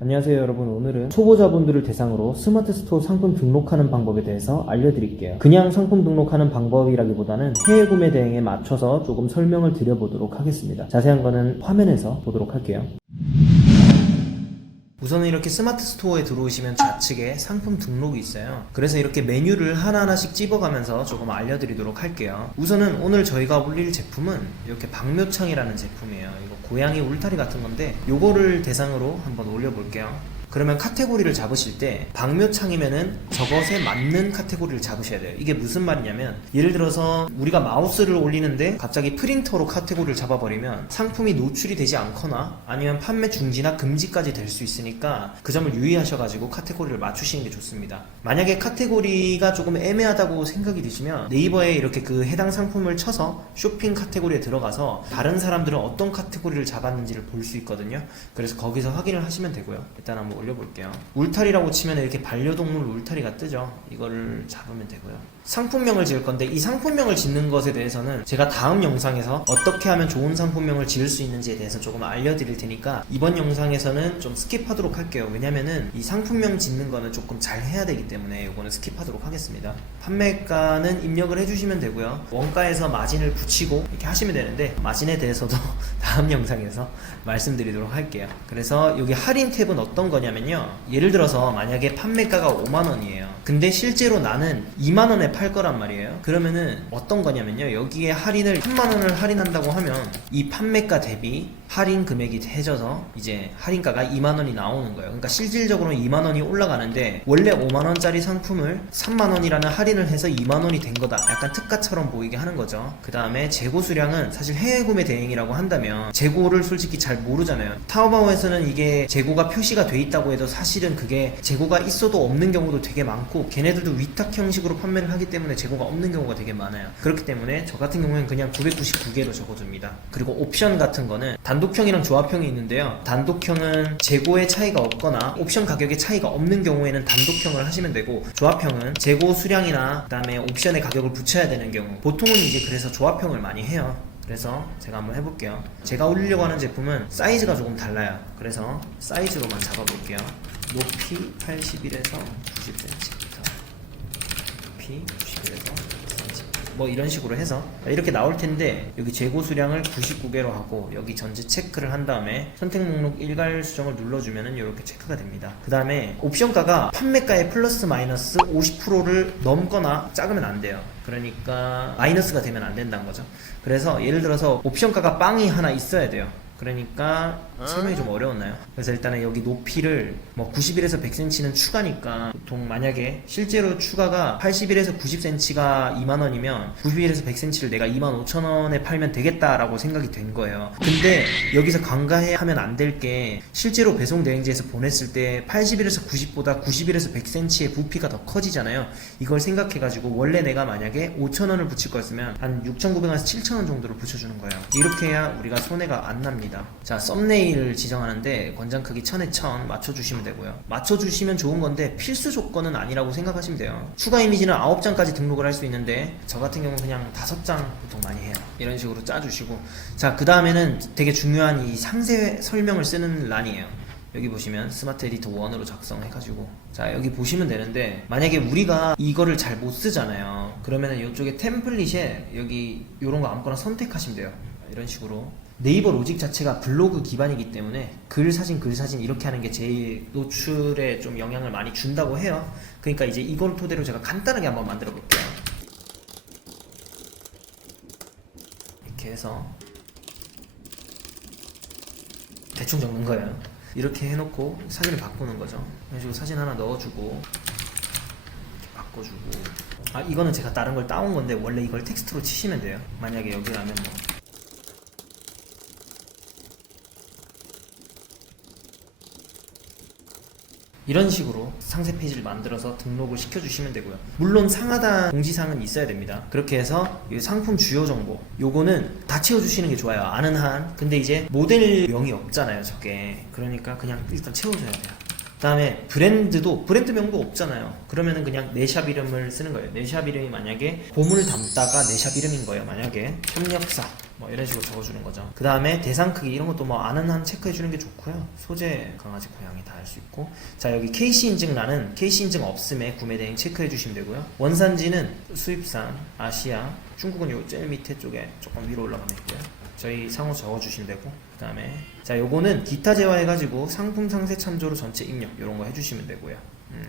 안녕하세요 여러분. 오늘은 초보자분들을 대상으로 스마트 스토어 상품 등록하는 방법에 대해서 알려드릴게요. 그냥 상품 등록하는 방법이라기보다는 해외 구매 대행에 맞춰서 조금 설명을 드려보도록 하겠습니다. 자세한 거는 화면에서 보도록 할게요. 우선은 이렇게 스마트 스토어에 들어오시면 좌측에 상품 등록이 있어요. 그래서 이렇게 메뉴를 하나하나씩 찝어가면서 조금 알려드리도록 할게요. 우선은 오늘 저희가 올릴 제품은 이렇게 박묘창이라는 제품이에요. 이거 고양이 울타리 같은 건데 요거를 대상으로 한번 올려볼게요. 그러면 카테고리를 잡으실 때 박묘창이면은 저것에 맞는 카테고리를 잡으셔야 돼요. 이게 무슨 말이냐면 예를 들어서 우리가 마우스를 올리는데 갑자기 프린터로 카테고리를 잡아버리면 상품이 노출이 되지 않거나 아니면 판매 중지나 금지까지 될 수 있으니까 그 점을 유의하셔가지고 카테고리를 맞추시는 게 좋습니다. 만약에 카테고리가 조금 애매하다고 생각이 드시면 네이버에 이렇게 그 해당 상품을 쳐서 쇼핑 카테고리에 들어가서 다른 사람들은 어떤 카테고리를 잡았는지를 볼 수 있거든요. 그래서 거기서 확인을 하시면 되고요. 일단 한번 올려볼게요. 울타리라고 치면 이렇게 반려동물 울타리가 뜨죠. 이거를 잡으면 되고요. 상품명을 지을 건데 이 상품명을 짓는 것에 대해서는 제가 다음 영상에서 어떻게 하면 좋은 상품명을 지을 수 있는지에 대해서 조금 알려드릴 테니까 이번 영상에서는 좀 스킵하도록 할게요. 왜냐면은 이 상품명 짓는 거는 조금 잘 해야 되기 때문에 이거는 스킵하도록 하겠습니다. 판매가는 입력을 해주시면 되고요. 원가에서 마진을 붙이고 이렇게 하시면 되는데 마진에 대해서도 다음 영상에서 말씀드리도록 할게요. 그래서 여기 할인 탭은 어떤 거냐면요, 예를 들어서 만약에 판매가가 5만원이에요 근데 실제로 나는 2만원에 팔 거란 말이에요. 그러면은 어떤 거냐면요, 여기에 할인을 3만원을 할인한다고 하면 이 판매가 대비 할인 금액이 해져서 이제 할인가가 2만원이 나오는 거예요. 그러니까 실질적으로 2만원이 올라가는데 원래 5만원짜리 상품을 3만원이라는 할인을 해서 2만원이 된 거다, 약간 특가처럼 보이게 하는 거죠. 그 다음에 재고 수량은 사실 해외 구매 대행이라고 한다면 재고를 솔직히 잘 모르잖아요. 타오바오에서는 이게 재고가 표시가 돼 있다고 해도 사실은 그게 재고가 있어도 없는 경우도 되게 많고 걔네들도 위탁 형식으로 판매를 하기 때문에 재고가 없는 경우가 되게 많아요. 그렇기 때문에 저 같은 경우에는 그냥 999개로 적어줍니다. 그리고 옵션 같은 거는 단독형이랑 조합형이 있는데요, 단독형은 재고에 차이가 없거나 옵션 가격에 차이가 없는 경우에는 단독형을 하시면 되고, 조합형은 재고 수량이나 그 다음에 옵션의 가격을 붙여야 되는 경우, 보통은 이제 그래서 조합형을 많이 해요. 그래서 제가 한번 해볼게요. 제가 올리려고 하는 제품은 사이즈가 조금 달라요. 그래서 사이즈로만 잡아볼게요. 높이 81에서 90cm부터 높이 91에서 90cm 뭐 이런 식으로 해서 이렇게 나올 텐데, 여기 재고 수량을 99개로 하고 여기 전체 체크를 한 다음에 선택 목록 일괄 수정을 눌러주면은 이렇게 체크가 됩니다. 그 다음에 옵션가가 판매가의 플러스 마이너스 50%를 넘거나 작으면 안 돼요. 그러니까 마이너스가 되면 안 된다는 거죠. 그래서 예를 들어서 옵션가가 빵이 하나 있어야 돼요. 그러니까 설명이 좀 어려웠나요? 그래서 일단은 여기 높이를 뭐 91에서 100cm는 추가니까, 보통 만약에 실제로 추가가 81에서 90cm가 2만원이면 91에서 100cm를 내가 25,000원에 팔면 되겠다라고 생각이 된 거예요. 근데 여기서 간과해 하면 안 될 게, 실제로 배송 대행지에서 보냈을 때 81에서 90보다 91에서 100cm의 부피가 더 커지잖아요. 이걸 생각해가지고 원래 내가 만약에 5,000원을 붙일 거였으면 한 6,900원에서 7,000원 정도를 붙여주는 거예요. 이렇게 해야 우리가 손해가 안 납니다. 자, 썸네일을 지정하는데 권장 크기 1000에 1000 맞춰주시면 되고요. 맞춰주시면 좋은 건데 필수 조건은 아니라고 생각하시면 돼요. 추가 이미지는 9장까지 등록을 할 수 있는데 저 같은 경우는 그냥 5장 보통 많이 해요. 이런 식으로 짜주시고, 자, 그 다음에는 되게 중요한 이 상세 설명을 쓰는 란이에요. 여기 보시면 스마트 에디터 1으로 작성해가지고, 자, 여기 보시면 되는데, 만약에 우리가 이거를 잘 못 쓰잖아요. 그러면은 이쪽에 템플릿에 여기 요런 거 아무거나 선택하시면 돼요. 이런 식으로. 네이버 로직 자체가 블로그 기반이기 때문에 글 사진 이렇게 하는 게 제일 노출에 좀 영향을 많이 준다고 해요. 그러니까 이제 이걸 토대로 제가 간단하게 한번 만들어 볼게요. 이렇게 해서 대충 적는 거예요. 이렇게 해놓고 사진을 바꾸는 거죠. 이런 식으로 사진 하나 넣어주고 이렇게 바꿔주고, 이거는 제가 다른 걸 따온 건데 원래 이걸 텍스트로 치시면 돼요. 만약에 여기 가면 뭐 이런 식으로 상세 페이지를 만들어서 등록을 시켜주시면 되고요. 물론 상하단 공지사항은 있어야 됩니다. 그렇게 해서 이 상품 주요 정보, 요거는 다 채워주시는 게 좋아요. 아는 한. 근데 이제 모델명이 없잖아요, 저게. 그러니까 그냥 일단 채워줘야 돼요. 그 다음에 브랜드명도 없잖아요. 그러면은 그냥 내 샵 이름을 쓰는 거예요. 내 샵 이름이 만약에 보물 담다가 내 샵 이름인 거예요. 만약에 협력사 뭐 이런 식으로 적어주는 거죠. 그 다음에 대상 크기 이런 것도 뭐 아는 한 체크해주는 게 좋고요. 소재 강아지 고양이 다 할 수 있고, 자 여기 KC 인증란은 KC 인증 없음에 구매 대행 체크해 주시면 되고요. 원산지는 수입산 아시아, 중국은 요 제일 밑에 쪽에 조금 위로 올라가면 있고요. 저희 상호 적어주시면 되고, 그 다음에 자 요거는 기타 제화해가지고 상품 상세 참조로 전체 입력 요런 거 해주시면 되고요.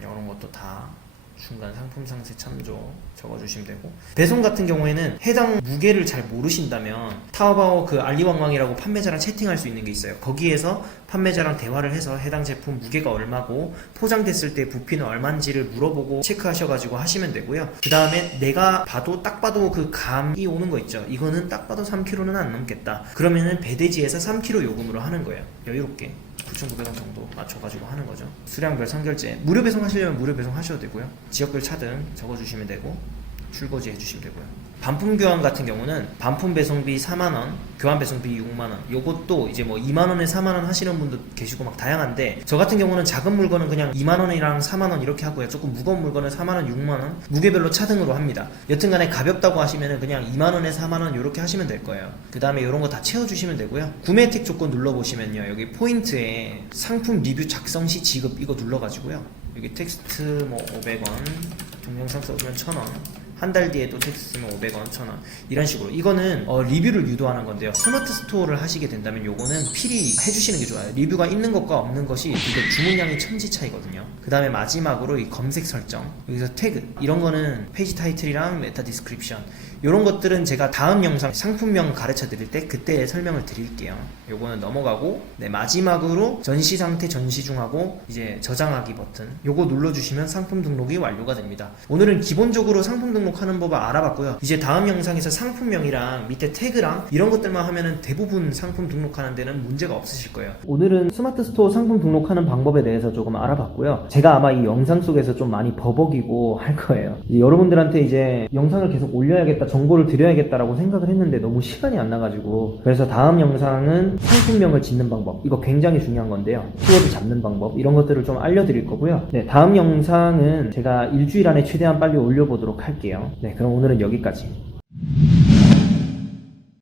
요런 것도 다 중간 상품 상세 참조 적어주시면 되고, 배송 같은 경우에는 해당 무게를 잘 모르신다면 타오바오 그 알리왕왕이라고 판매자랑 채팅할 수 있는 게 있어요. 거기에서 판매자랑 대화를 해서 해당 제품 무게가 얼마고 포장됐을 때 부피는 얼마인지를 물어보고 체크하셔가지고 하시면 되고요. 그 다음에 내가 봐도 딱 봐도 그 감이 오는 거 있죠. 이거는 딱 봐도 3kg는 안 넘겠다. 그러면은 배대지에서 3kg 요금으로 하는 거예요. 여유롭게 9,900원 정도 맞춰가지고 하는 거죠. 수량별 선결제 무료 배송 하시려면 무료 배송 하셔도 되고요. 지역별 차등 적어주시면 되고, 출고지 해주시면 되고요. 반품 교환 같은 경우는 반품 배송비 4만원, 교환 배송비 6만원, 요것도 이제 뭐 2만원에 4만원 하시는 분도 계시고 막 다양한데, 저 같은 경우는 작은 물건은 그냥 2만원이랑 4만원 이렇게 하고요. 조금 무거운 물건은 4만원, 6만원 무게별로 차등으로 합니다. 여튼간에 가볍다고 하시면은 그냥 2만원에 4만원 이렇게 하시면 될 거예요. 그 다음에 이런 거 다 채워주시면 되고요. 구매 혜택 조건 눌러보시면요, 여기 포인트에 상품 리뷰 작성 시 지급 이거 눌러가지고요, 여기 텍스트 뭐 500원, 동영상 써주면 1000원, 한 달 뒤에 또 텍스트 쓰면 500원, 1000원 이런 식으로. 이거는 리뷰를 유도하는 건데요. 스마트 스토어를 하시게 된다면 요거는 필히 해주시는 게 좋아요. 리뷰가 있는 것과 없는 것이 이게 주문량이 천지 차이거든요. 그 다음에 마지막으로 이 검색 설정, 여기서 태그 이런 거는 페이지 타이틀이랑 메타 디스크립션 이런 것들은 제가 다음 영상 상품명 가르쳐 드릴 때 그때 설명을 드릴게요. 요거는 넘어가고, 네, 마지막으로 전시 상태 전시 중하고 이제 저장하기 버튼 요거 눌러주시면 상품 등록이 완료가 됩니다. 오늘은 기본적으로 상품 등록하는 법을 알아봤고요. 이제 다음 영상에서 상품명이랑 밑에 태그랑 이런 것들만 하면은 대부분 상품 등록하는 데는 문제가 없으실 거예요. 오늘은 스마트 스토어 상품 등록하는 방법에 대해서 조금 알아봤고요. 제가 아마 이 영상 속에서 좀 많이 버벅이고 할 거예요. 여러분들한테 이제 영상을 계속 올려야겠다, 정보를 드려야겠다라고 생각을 했는데 너무 시간이 안 나가지고, 그래서 다음 영상은 상품명을 짓는 방법, 이거 굉장히 중요한 건데요. 키워드 잡는 방법 이런 것들을 좀 알려드릴 거고요. 네, 다음 영상은 제가 일주일 안에 최대한 빨리 올려보도록 할게요. 네, 그럼 오늘은 여기까지.